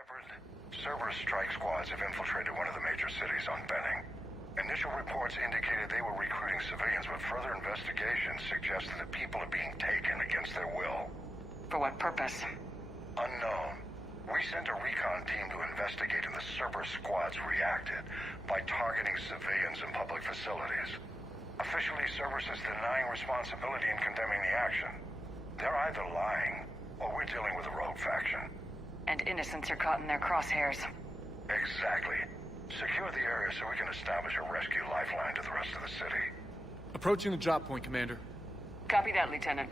Shepard, Cerberus strike squads have infiltrated one of the major cities on Benning. Initial reports indicated they were recruiting civilians, but further investigation suggested that people are being taken against their will. For what purpose? Unknown. We sent a recon team to investigate, and the Cerberus squads reacted by targeting civilians in public facilities. Officially, Cerberus is denying responsibility and condemning the action. They're either lying, or we're dealing with a rogue faction. And innocents are caught in their crosshairs. Exactly. Secure the area so we can establish a rescue lifeline to the rest of the city. Approaching the drop point, Commander. Copy that, Lieutenant.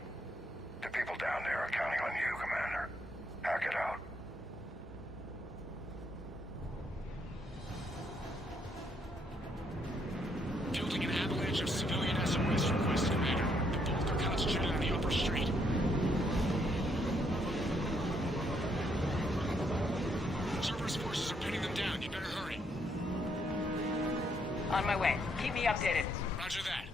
The people down there are counting on you, Commander. Hack it out. Fielding an avalanche of civilian SOS requests, Commander. The bulk are concentrated on the upper street. Cerberus forces are pinning them down. You better hurry. On my way. Keep me updated. Roger that.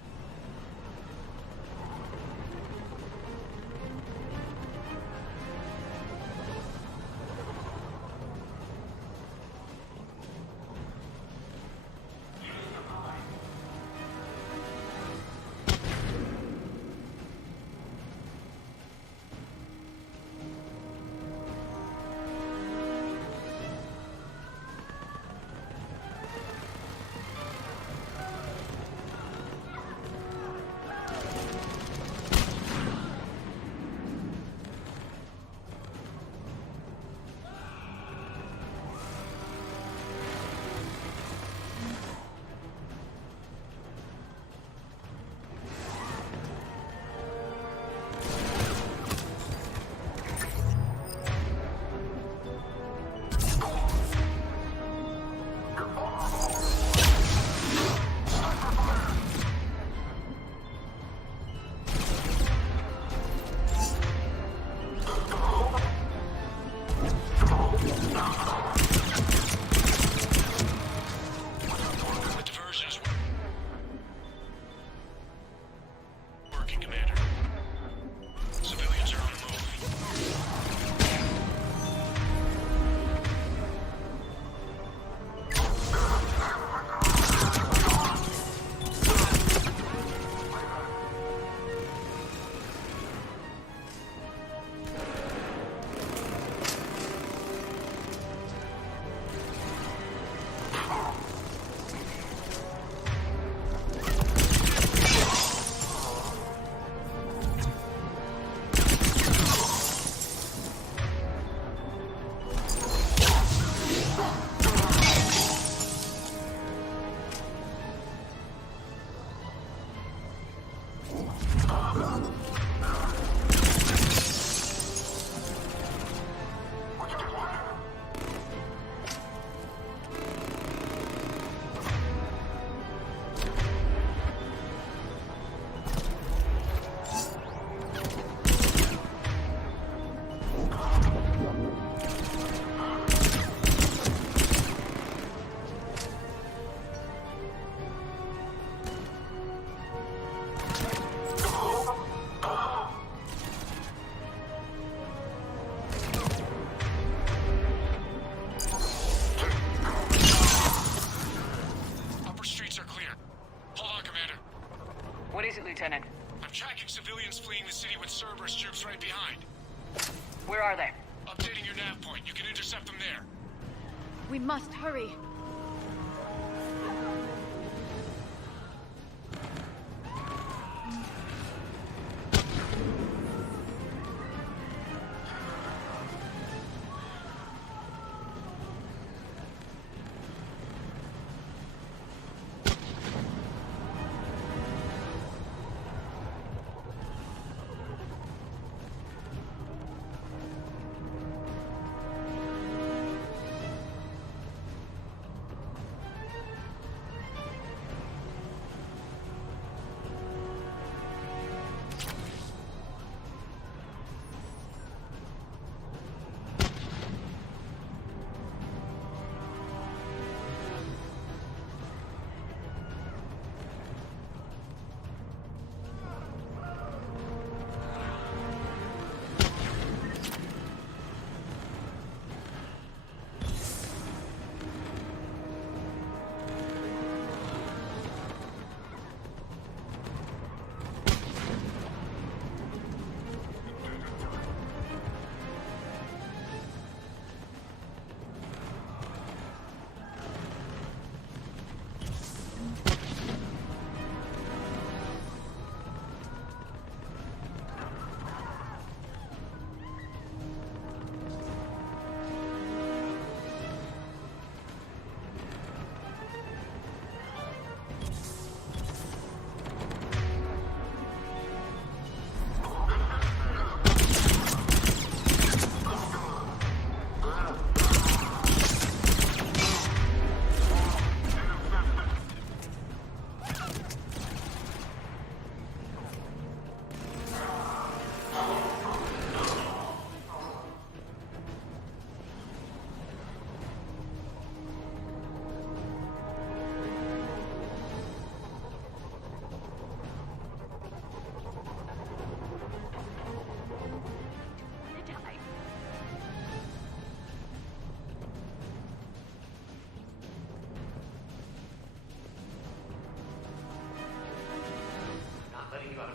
Lieutenant. I'm tracking civilians fleeing the city with Cerberus troops right behind. Where are they? Updating your nav point. You can intercept them there. We must hurry.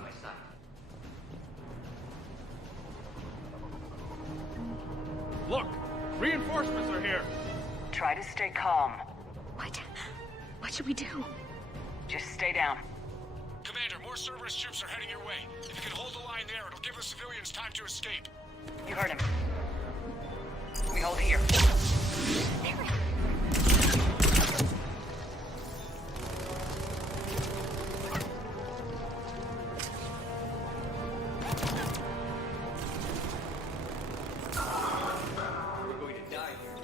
my side. Look! Reinforcements are here! Try to stay calm. What? What should we do? Just stay down. Commander, more Cerberus troops are heading your way. If you can hold the line there, it'll give the civilians time to escape. You heard him. We hold here. We're going to die here.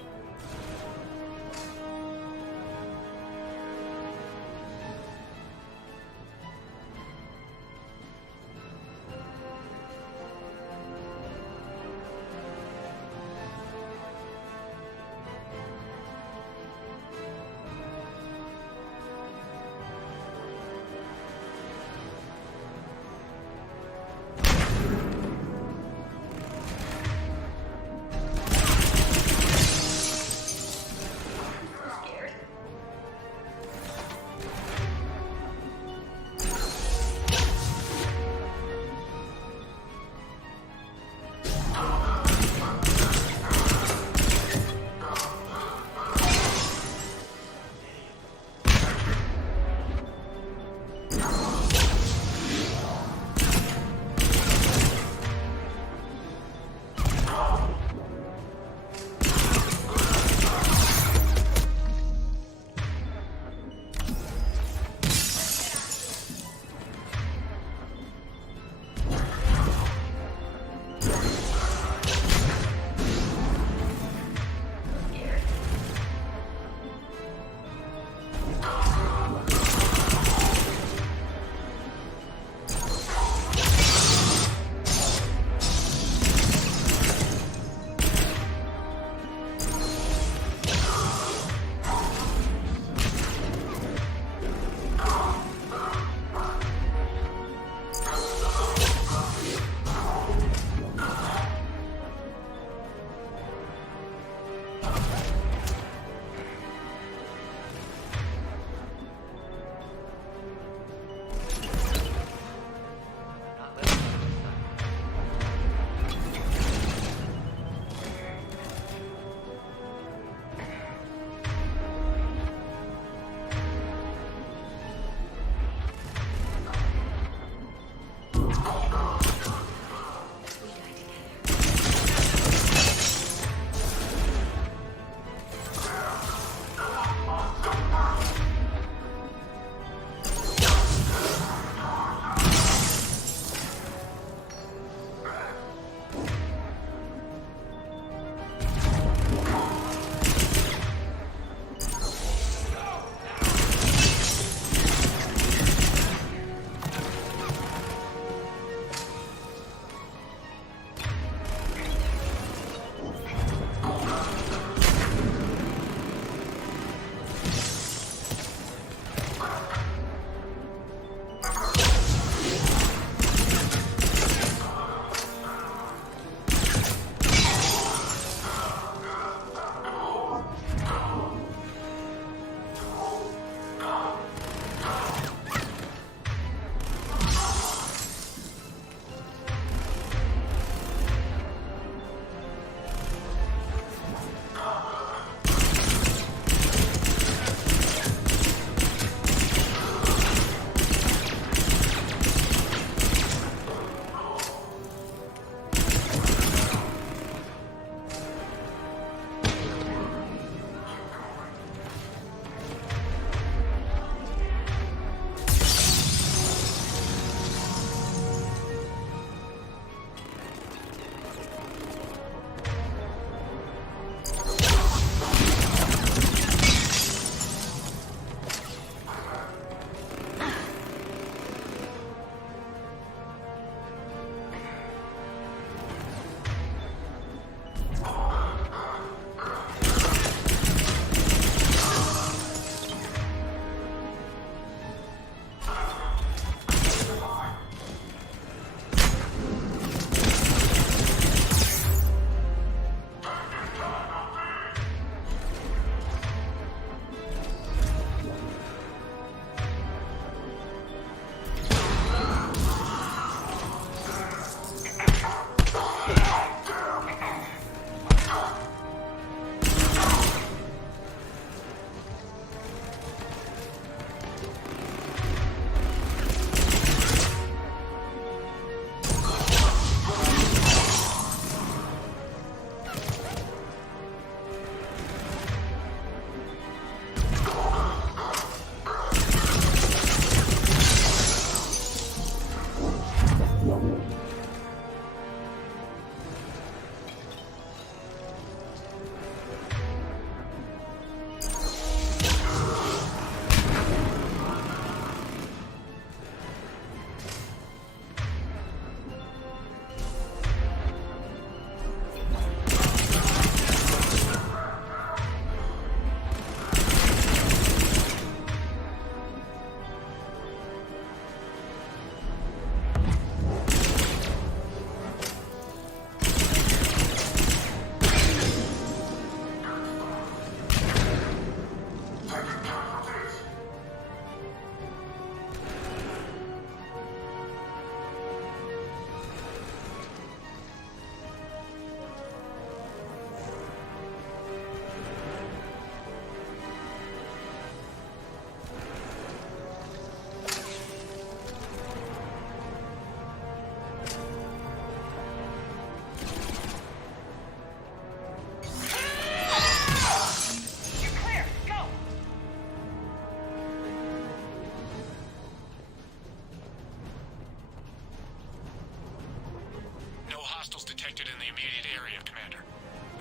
hostiles detected in the immediate area, Commander.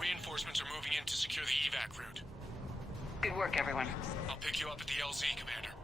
Reinforcements are moving in to secure the evac route. Good work, everyone. I'll pick you up at the LZ, Commander.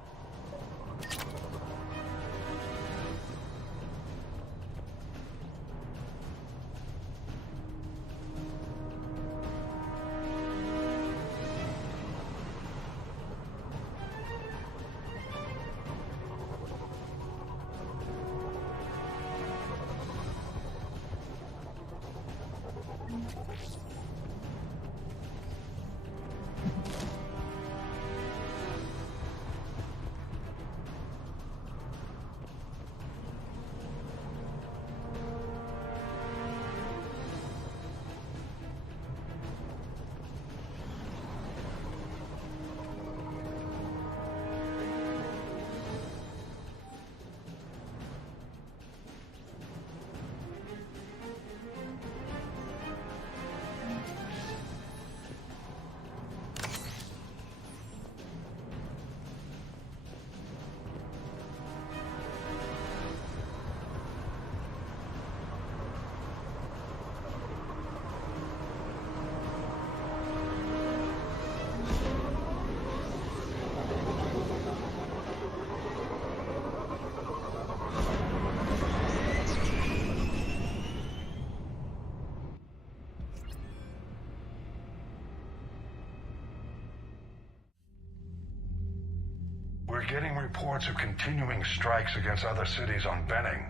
We're getting reports of continuing strikes against other cities on Benning.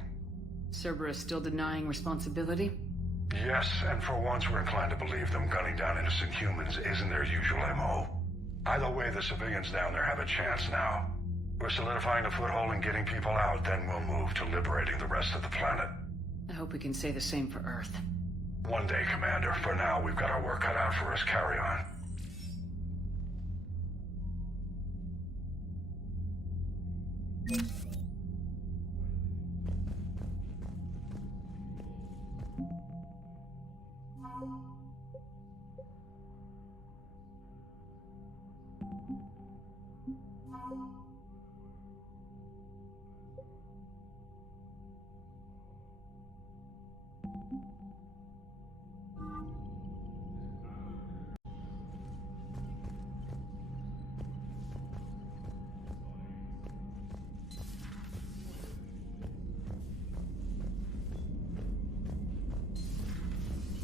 Cerberus still denying responsibility? Yes, and for once we're inclined to believe them gunning down innocent humans isn't their usual MO. Either way, the civilians down there have a chance now. We're solidifying a foothold and getting people out, then we'll move to liberating the rest of the planet. I hope we can say the same for Earth. One day, Commander. For now, we've got our work cut out for us. Carry on.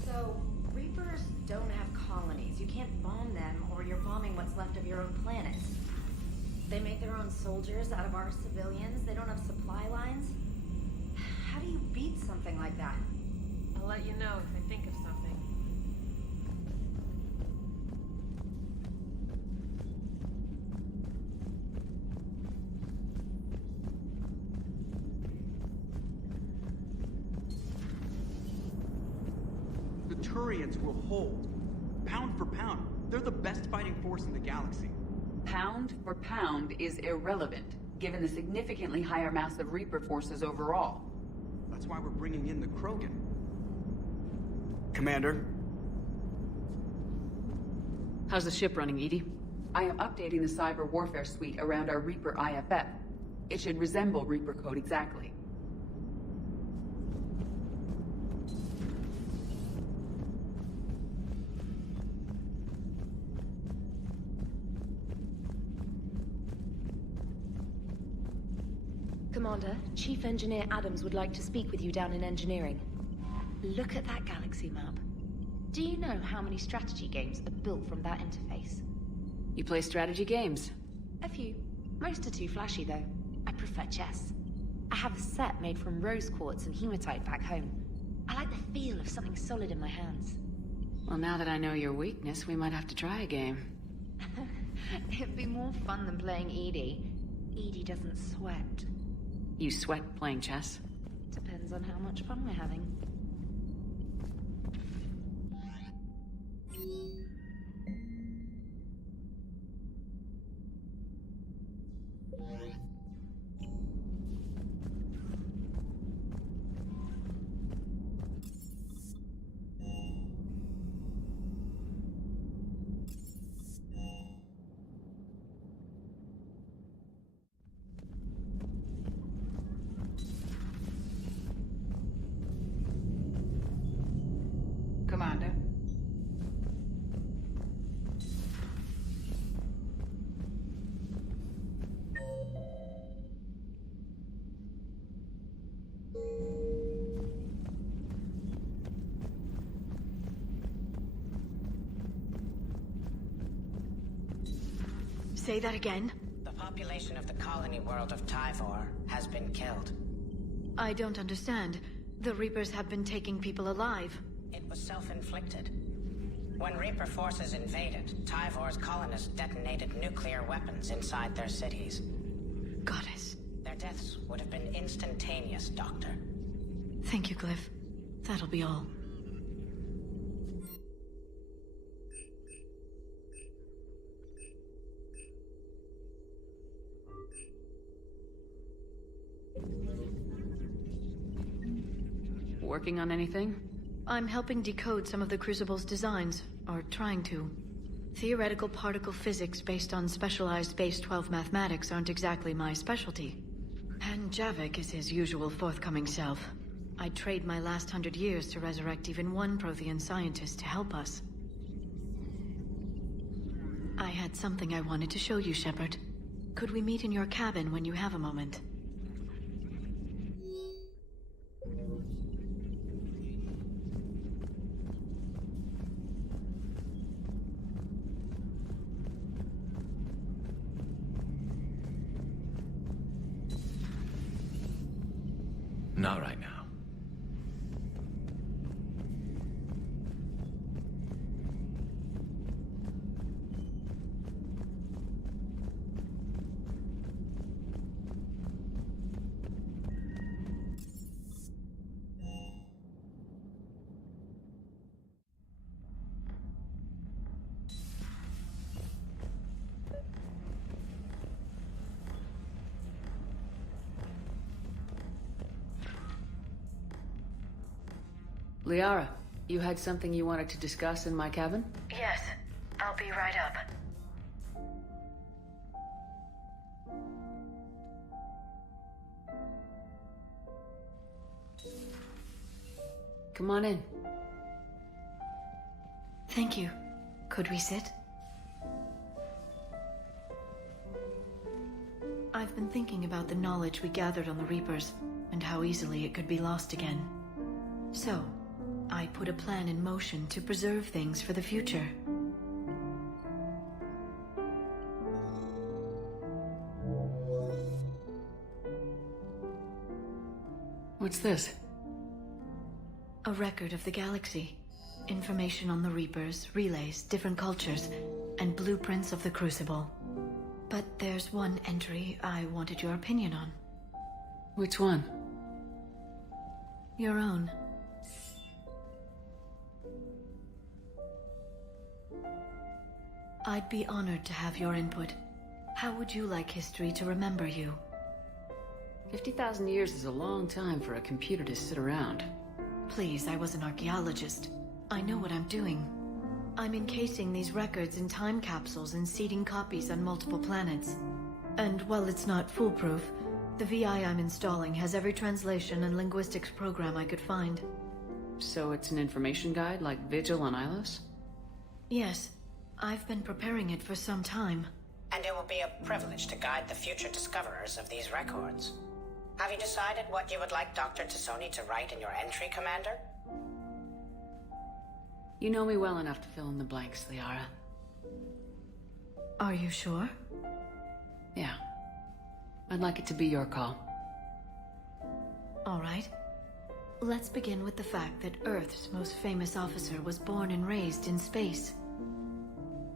So, Reapers don't have colonies. You can't bomb them, or you're bombing what's left of your own planet. They make their own soldiers out of our civilians. They don't have supply lines. How do you beat something like that? I'll let you know if I think of something. The Turians will hold. Pound for pound, they're the best fighting force in the galaxy. Pound for pound is irrelevant, given the significantly higher mass of Reaper forces overall. That's why we're bringing in the Krogan. Commander? How's the ship running, Edie? I am updating the cyber warfare suite around our Reaper IFF. It should resemble Reaper code exactly. Commander, Chief Engineer Adams would like to speak with you down in engineering. Look at that galaxy map. Do you know how many strategy games are built from that interface? You play strategy games? A few. Most are too flashy, though. I prefer chess. I have a set made from rose quartz and hematite back home. I like the feel of something solid in my hands. Well, now that I know your weakness, we might have to try a game. It'd be more fun than playing Edie. Edie doesn't sweat. You sweat playing chess? Depends on how much fun we're having. Say that again? The population of the colony world of Tyvor has been killed. I don't understand. The Reapers have been taking people alive. It was self-inflicted. When Reaper forces invaded, Tyvor's colonists detonated nuclear weapons inside their cities. Goddess. Their deaths would have been instantaneous, Doctor. Thank you, Glyph. That'll be all. Working on anything? I'm helping decode some of the Crucible's designs, or trying to. Theoretical particle physics based on specialized base 12 mathematics aren't exactly my specialty. And Javik is his usual forthcoming self. I'd trade my last 100 years to resurrect even one Prothean scientist to help us. I had something I wanted to show you, Shepard. Could we meet in your cabin when you have a moment? Not right now. Liara, you had something you wanted to discuss in my cabin? Yes. I'll be right up. Come on in. Thank you. Could we sit? I've been thinking about the knowledge we gathered on the Reapers, and how easily it could be lost again. So, I put a plan in motion to preserve things for the future. What's this? A record of the galaxy. Information on the Reapers, relays, different cultures, and blueprints of the Crucible. But there's one entry I wanted your opinion on. Which one? Your own. I'd be honored to have your input. How would you like history to remember you? 50,000 years is a long time for a computer to sit around. Please, I was an archaeologist. I know what I'm doing. I'm encasing these records in time capsules and seeding copies on multiple planets. And while it's not foolproof, the VI I'm installing has every translation and linguistics program I could find. So it's an information guide like Vigil on Ilos? Yes. I've been preparing it for some time. And it will be a privilege to guide the future discoverers of these records. Have you decided what you would like Dr. Tassoni to write in your entry, Commander? You know me well enough to fill in the blanks, Liara. Are you sure? Yeah. I'd like it to be your call. All right. Let's begin with the fact that Earth's most famous officer was born and raised in space.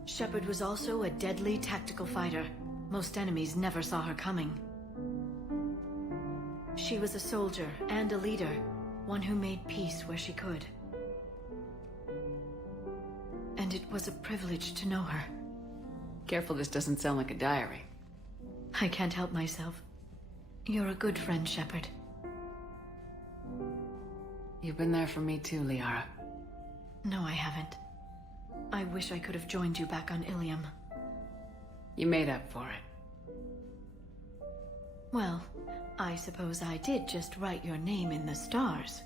Shepard was also a deadly tactical fighter. Most enemies never saw her coming. She was a soldier and a leader, one who made peace where she could. And it was a privilege to know her. Careful this doesn't sound like a diary. I can't help myself. You're a good friend, Shepard. You've been there for me too, Liara. No, I haven't. I wish I could have joined you back on Ilium. You made up for it. Well, I suppose I did just write your name in the stars.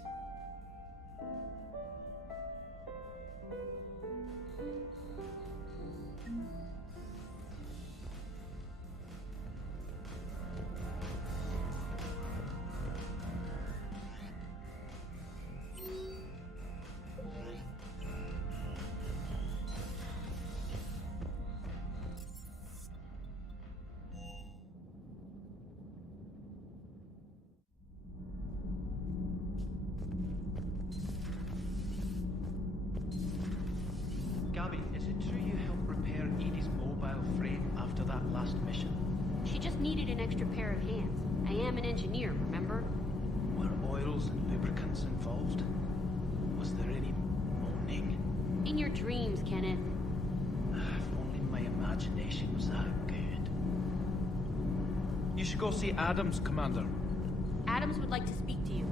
Gabby, is it true you helped repair Edie's mobile frame after that last mission? She just needed an extra pair of hands. I am an engineer, remember? Were oils and lubricants involved? Was there any moaning? In your dreams, Kenneth. If only my imagination was that good. You should go see Adams, Commander. Adams would like to speak to you.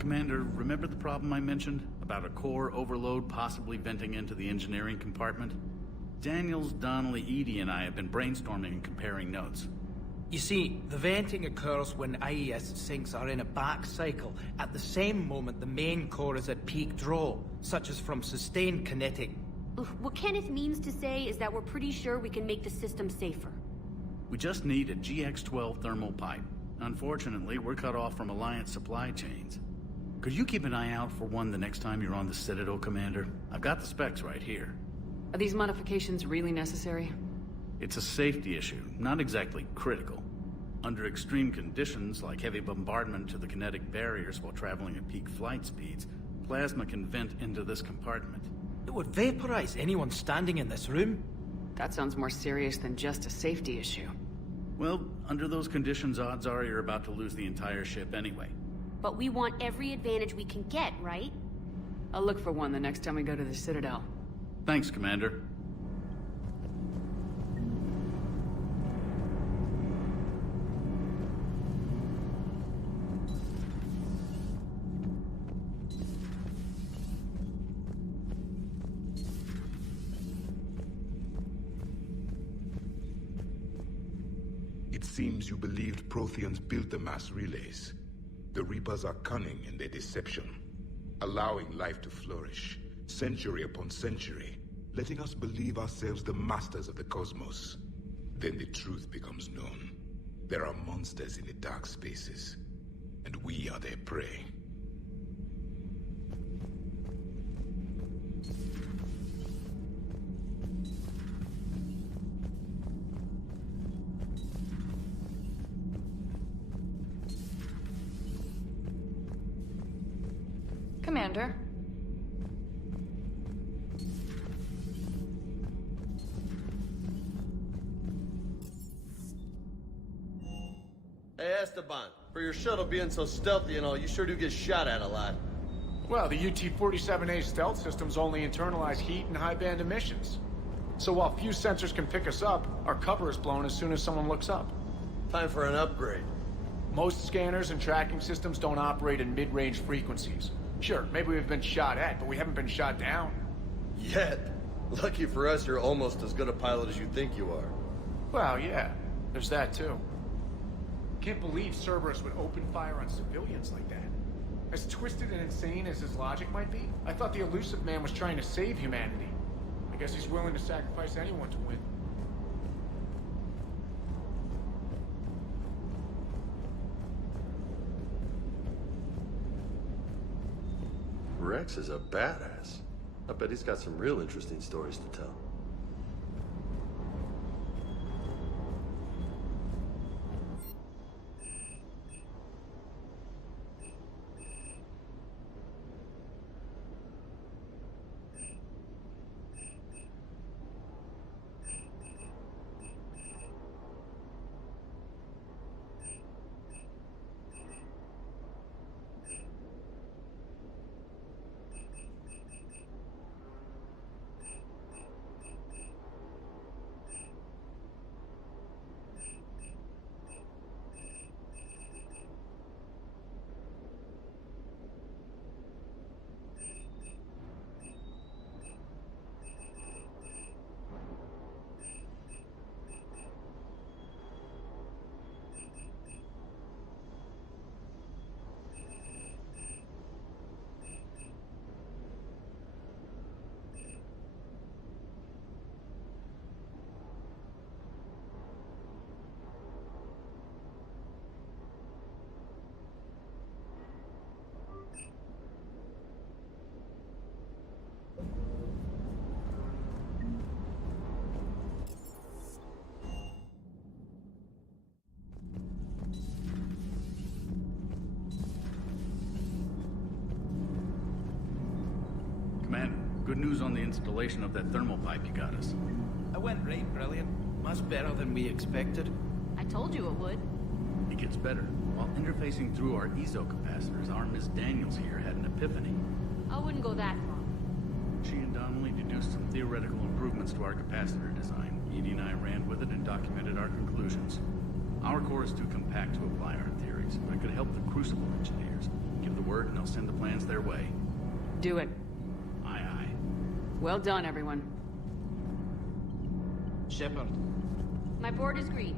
Commander, remember the problem I mentioned? About a core overload possibly venting into the engineering compartment? Daniels, Donnelly, Edie, and I have been brainstorming and comparing notes. You see, the venting occurs when IES sinks are in a back cycle, at the same moment the main core is at peak draw, such as from sustained kinetic. What Kenneth means to say is that we're pretty sure we can make the system safer. We just need a GX-12 thermal pipe. Unfortunately, we're cut off from Alliance supply chains. Could you keep an eye out for one the next time you're on the Citadel, Commander? I've got the specs right here. Are these modifications really necessary? It's a safety issue, not exactly critical. Under extreme conditions, like heavy bombardment to the kinetic barriers while traveling at peak flight speeds, plasma can vent into this compartment. It would vaporize anyone standing in this room. That sounds more serious than just a safety issue. Well, under those conditions, odds are you're about to lose the entire ship anyway. But we want every advantage we can get, right? I'll look for one the next time we go to the Citadel. Thanks, Commander. It seems you believed Protheans built the mass relays. The Reapers are cunning in their deception, allowing life to flourish, century upon century, letting us believe ourselves the masters of the cosmos. Then the truth becomes known. There are monsters in the dark spaces, and we are their prey. Commander. Hey, Esteban, for your shuttle being so stealthy and all, you sure do get shot at a lot. Well, the UT-47A stealth systems only internalize heat and high-band emissions. So while few sensors can pick us up, our cover is blown as soon as someone looks up. Time for an upgrade. Most scanners and tracking systems don't operate in mid-range frequencies. Sure, maybe we've been shot at, but we haven't been shot down. Yet. Lucky for us, you're almost as good a pilot as you think you are. Well, yeah. There's that, too. Can't believe Cerberus would open fire on civilians like that. As twisted and insane as his logic might be, I thought the elusive man was trying to save humanity. I guess he's willing to sacrifice anyone to win. Wrex is a badass. I bet he's got some real interesting stories to tell. Commander, Good news on the installation of that thermal pipe you got us. It went right brilliant. Much better than we expected. I told you it would. It gets better. While interfacing through our EZO capacitors, our Miss Daniels here had an epiphany. I wouldn't go that far. She and Donnelly deduced some theoretical improvements to our capacitor design. Edie and I ran with it and documented our conclusions. Our core is too compact to apply our theories, but it could help the Crucible engineers. Give the word and they'll send the plans their way. Do it. Aye, aye. Well done, everyone. Shepard. My board is green.